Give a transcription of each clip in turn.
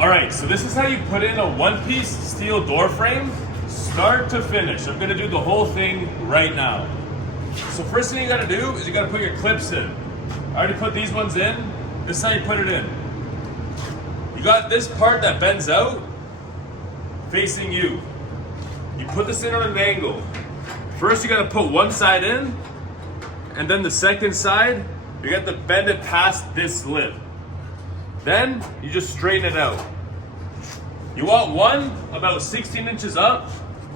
All right, so this is how you put in a one-piece steel door frame, start to finish. I'm gonna do the whole thing right now. So first thing you gotta do is you gotta put your clips in. I already put these ones in. This is how you put it in. You got this part that bends out, facing you. You put this in on an angle. First you gotta put one side in, and then the second side, you got to bend it past this lip. Then you just straighten it out. You want one about 16 inches up,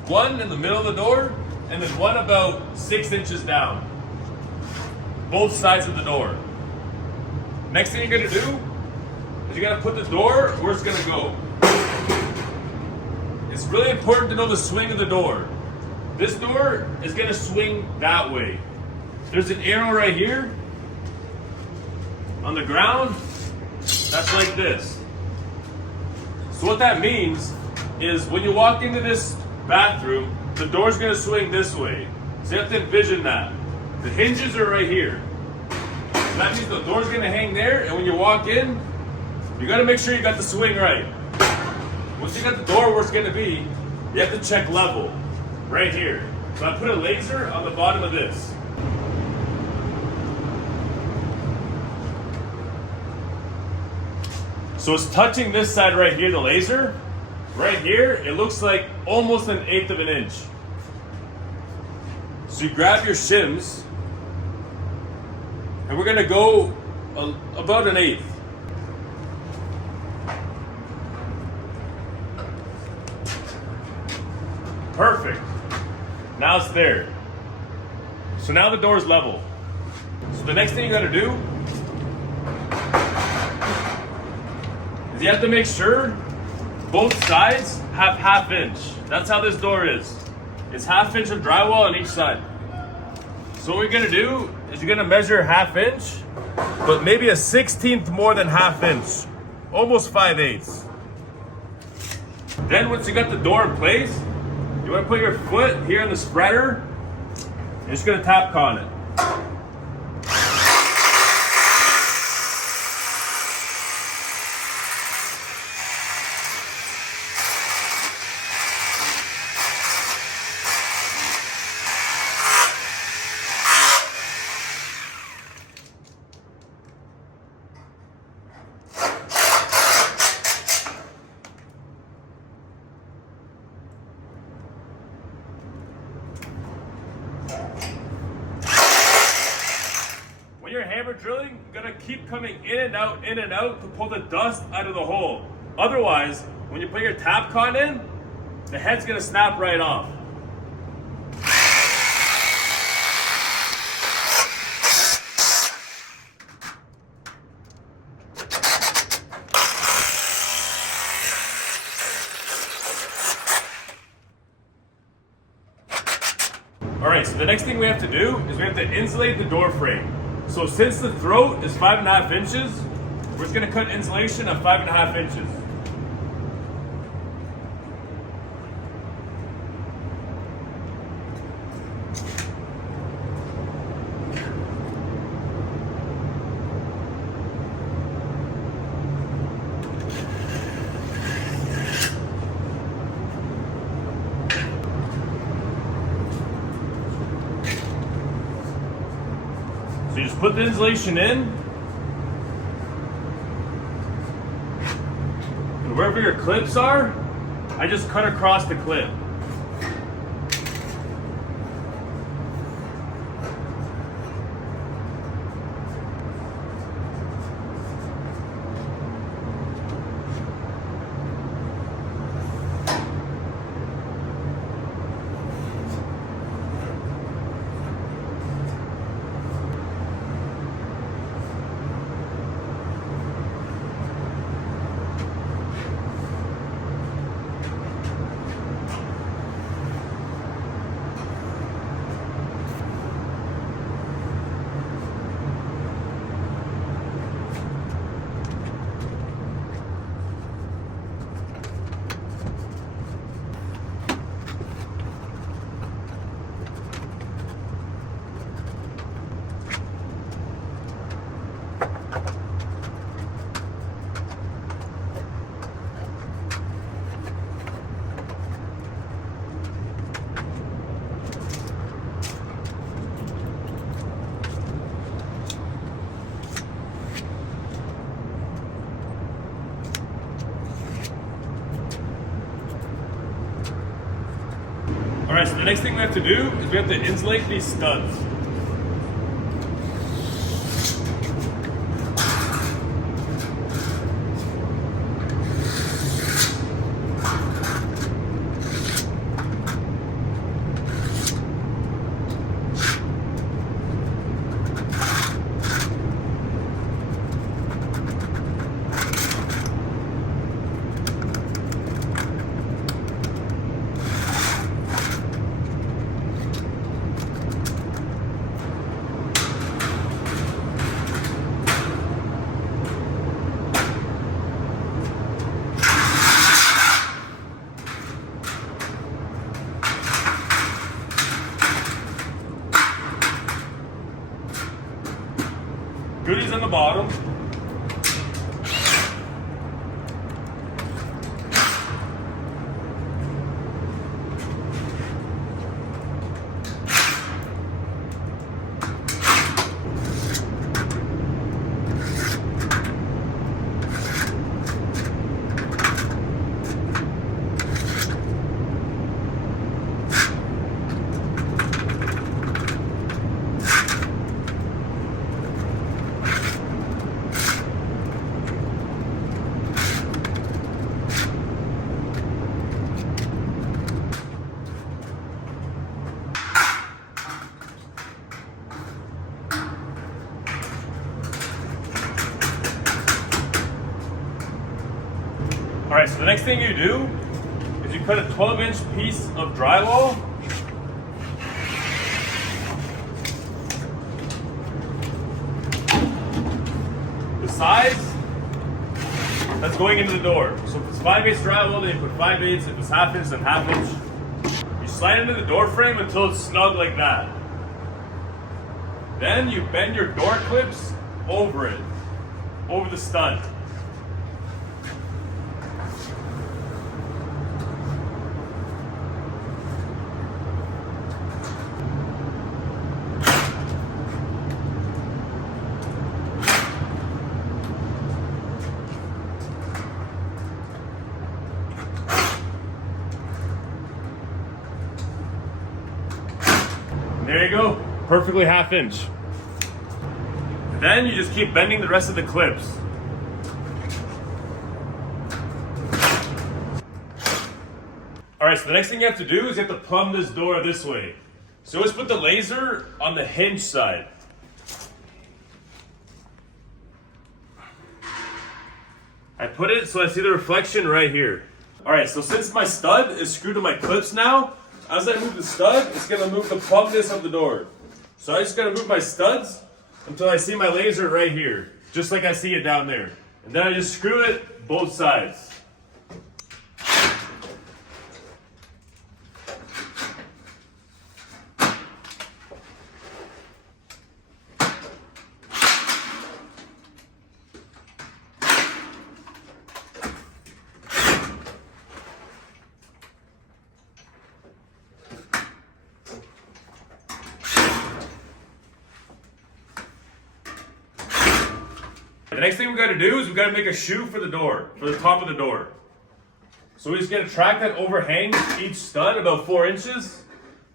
one in the middle of the door, and then one about 6 inches down. Both sides of the door. Next thing you're gonna do is you gotta put the door where it's gonna go. It's really important to know the swing of the door. This door is gonna swing that way. There's an arrow right here. On the ground, that's like this. So what that means is when you walk into this bathroom, the door's gonna swing this way. So you have to envision that. The hinges are right here. So that means the door's gonna hang there, and when you walk in, you gotta make sure you got the swing right. Once you got the door where it's gonna be, you have to check level, right here. So I put a laser on the bottom of this. So it's touching this side right here, the laser. Right here, it looks like almost 1/8 of an inch. So you grab your shims, and we're gonna go about 1/8. Perfect. Now it's there. So now the door is level. So the next thing you gotta do is you have to make sure both sides have 1/2 inch. That's how this door is. It's 1/2 inch of drywall on each side. So what you're gonna do is you're gonna measure 1/2 inch, but maybe a 1/16 more than 1/2 inch. Almost 5/8. Then once you got the door in place, you wanna put your foot here on the spreader, and you're just gonna tap on it. When you're hammer drilling, you're gonna keep coming in and out to pull the dust out of the hole. Otherwise, when you put your tap con in, the head's gonna snap right off. All right, so the next thing we have to do is we have to insulate the door frame. So since the throat is 5.5 inches, we're just gonna cut insulation of 5.5 inches. So you just put the insulation in, and wherever your clips are, I just cut across the clip. All right, so the next thing we have to do is we have to insulate these studs. Goodies on the bottom. All right, so the next thing you do is you cut a 12-inch piece of drywall. The size that's going into the door. So if it's 5/8 drywall, then you put 5/8. If it's 1/2 inch, then 1/2 inch. You slide into the door frame until it's snug like that. Then you bend your door clips over it, over the stud. There you go, perfectly 1/2 inch. Then you just keep bending the rest of the clips. All right, so the next thing you have to do is you have to plumb this door this way. So let's put the laser on the hinge side. I put it so I see the reflection right here. All right, so since my stud is screwed to my clips now, as I move the stud, it's gonna move the plumbness of the door. So I just gotta move my studs until I see my laser right here, just like I see it down there. And then I just screw it both sides. The next thing we gotta do is we gotta make a shoe for the door, for the top of the door. So we just get a track that overhangs each stud about 4 inches.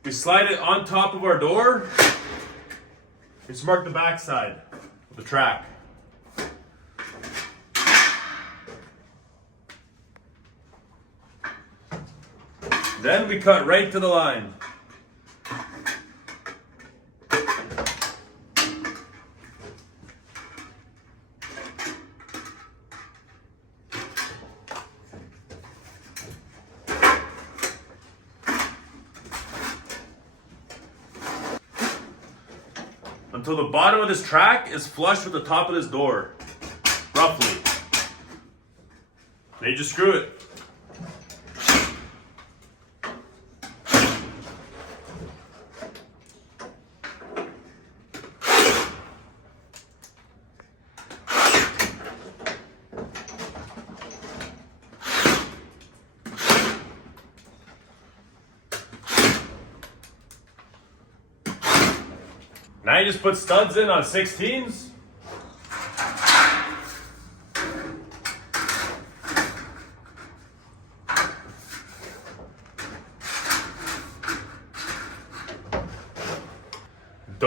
We slide it on top of our door. We just mark the back side of the track. Then we cut right to the line. Until the bottom of this track is flush with the top of this door, roughly. Then you just screw it. Now you just put studs in on 16s.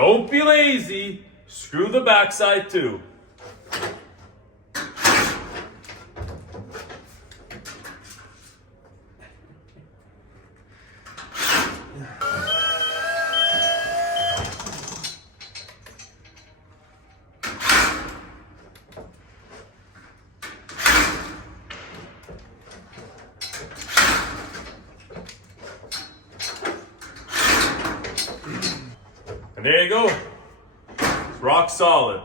Don't be lazy. Screw the backside too. And there you go. It's rock solid.